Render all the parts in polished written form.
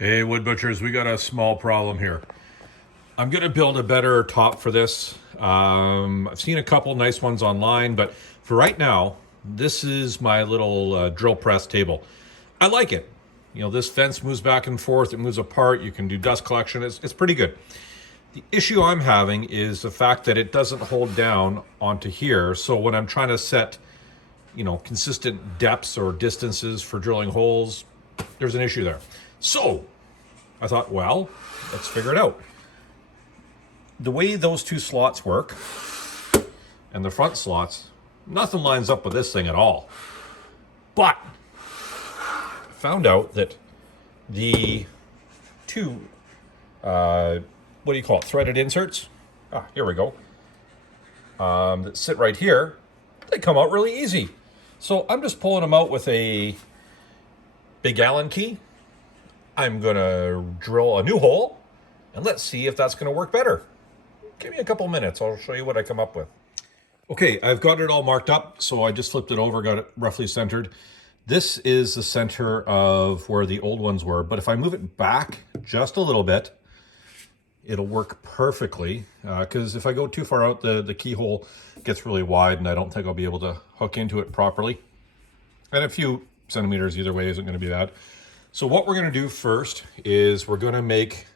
Hey, wood butchers, we got a small problem here. I'm going to build a better top for this. I've seen a couple nice ones online, but for right now, this is my little drill press table. I like it. You know, this fence moves back and forth, it moves apart, you can do dust collection, it's pretty good. The issue I'm having is the fact that it doesn't hold down onto here, so when I'm trying to set, consistent depths or distances for drilling holes, there's an issue there. So I thought, well, let's figure it out. The way those two slots work and the front slots, nothing lines up with this thing at all. But I found out that the two, what do you call it, threaded inserts? Here we go. That sit right here, they come out really easy. So I'm just pulling them out with a big Allen key. I'm gonna drill a new hole and let's see if that's gonna work better. Give me a couple minutes, I'll show you what I come up with. Okay, I've got it all marked up, so I just flipped it over, got it roughly centered. This is the center of where the old ones were, but if I move it back just a little bit, it'll work perfectly, because if I go too far out, the keyhole gets really wide and I don't think I'll be able to hook into it properly. And a few centimeters either way isn't going to be bad. So what we're going to do first is we're going to make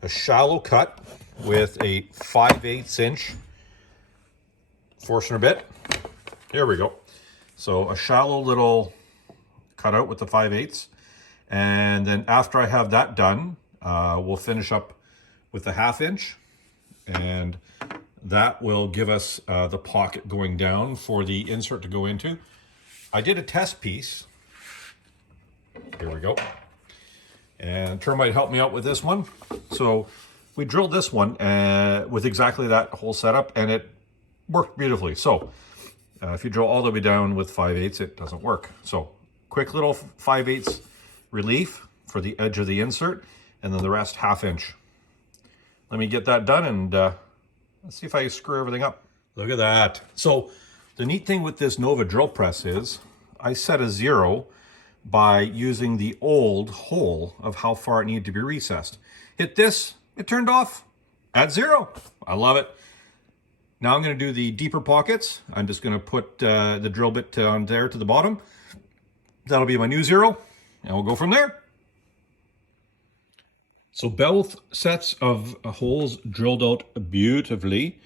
a shallow cut with a 5/8 inch Forstner bit. Here we go. So a shallow little cutout with the 5/8. And then after I have that done, we'll finish up with the 1/2 inch. And that will give us the pocket going down for the insert to go into. I did a test piece. Here we go. And termite helped me out with this one. So we drilled this one with exactly that whole setup and it worked beautifully. So if you drill all the way down with 5/8, it doesn't work. So quick little 5/8 relief for the edge of the insert and then the rest 1/2 inch. Let me get that done and let's see if I screw everything up. Look at that. So the neat thing with this Nova drill press is I set a 0 by using the old hole of how far it needed to be recessed. Hit this, it turned off at 0. I love it. Now I'm going to do the deeper pockets. I'm just going to put the drill bit down there to the bottom. That'll be my new 0, and we'll go from there. So both sets of holes drilled out beautifully.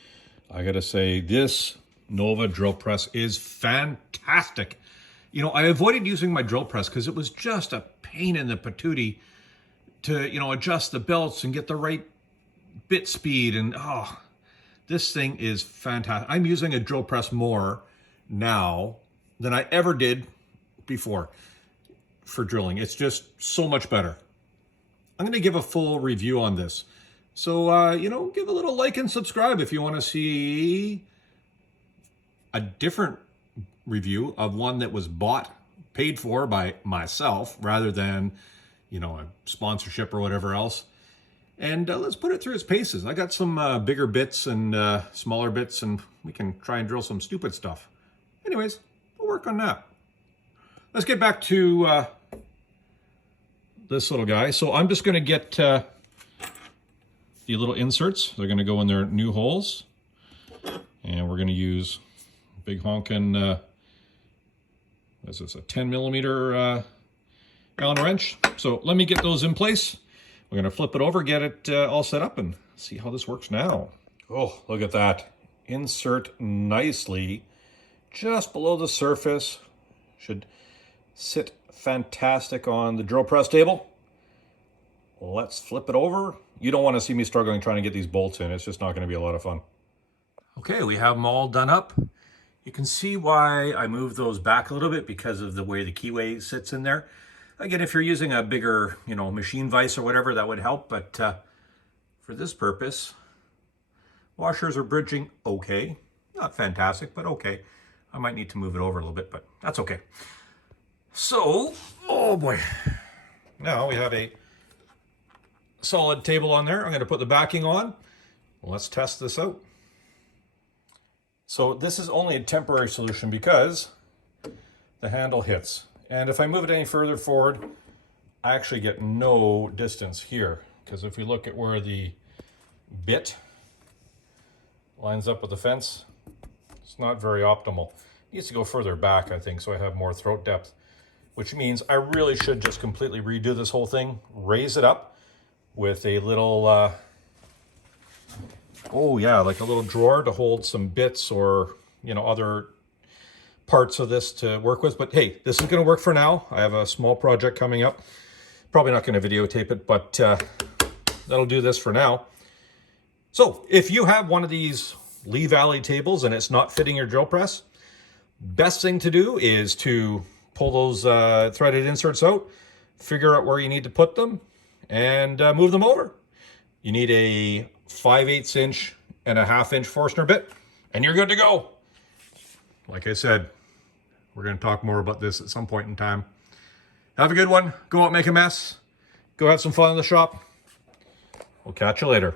I gotta say, this Nova drill press is fantastic. You know, I avoided using my drill press because it was just a pain in the patootie to, adjust the belts and get the right bit speed. And this thing is fantastic. I'm using a drill press more now than I ever did before for drilling. It's just so much better. I'm going to give a full review on this. So, give a little like and subscribe if you want to see a different review of one that was paid for by myself rather than, a sponsorship or whatever else. And let's put it through its paces. I got some bigger bits and smaller bits, and we can try and drill some stupid stuff. Anyways, we'll work on that. Let's get back to this little guy. So I'm just going to get the little inserts. They're going to go in their new holes. And we're going to use big honkin', this is a 10 millimeter Allen wrench. So let me get those in place. We're going to flip it over, get it all set up, and see how this works now. Oh, look at that. Insert nicely just below the surface. Should sit fantastic on the drill press table. Let's flip it over. You don't want to see me struggling trying to get these bolts in. It's just not going to be a lot of fun. Okay, we have them all done up. You can see why I moved those back a little bit because of the way the keyway sits in there. Again, if you're using a bigger, machine vise or whatever, that would help. But for this purpose, washers are bridging okay. Not fantastic, but okay. I might need to move it over a little bit, but that's okay. So, oh boy. Now we have a solid table on there. I'm going to put the backing on. Let's test this out. So this is only a temporary solution because the handle hits. And if I move it any further forward, I actually get no distance here, because if we look at where the bit lines up with the fence, it's not very optimal. It needs to go further back, I think, so I have more throat depth, which means I really should just completely redo this whole thing, raise it up with a little, oh yeah, like a little drawer to hold some bits or, you know, other parts of this to work with. But hey, this is going to work for now. I have a small project coming up. Probably not going to videotape it, but that'll do this for now. So if you have one of these Lee Valley tables and it's not fitting your drill press, best thing to do is to pull those threaded inserts out, figure out where you need to put them, and move them over. You need a 5/8 inch and a 1/2 inch Forstner bit, and you're good to go. Like I said, we're going to talk more about this at some point in time. Have a good one. Go out, make a mess. Go have some fun in the shop. We'll catch you later.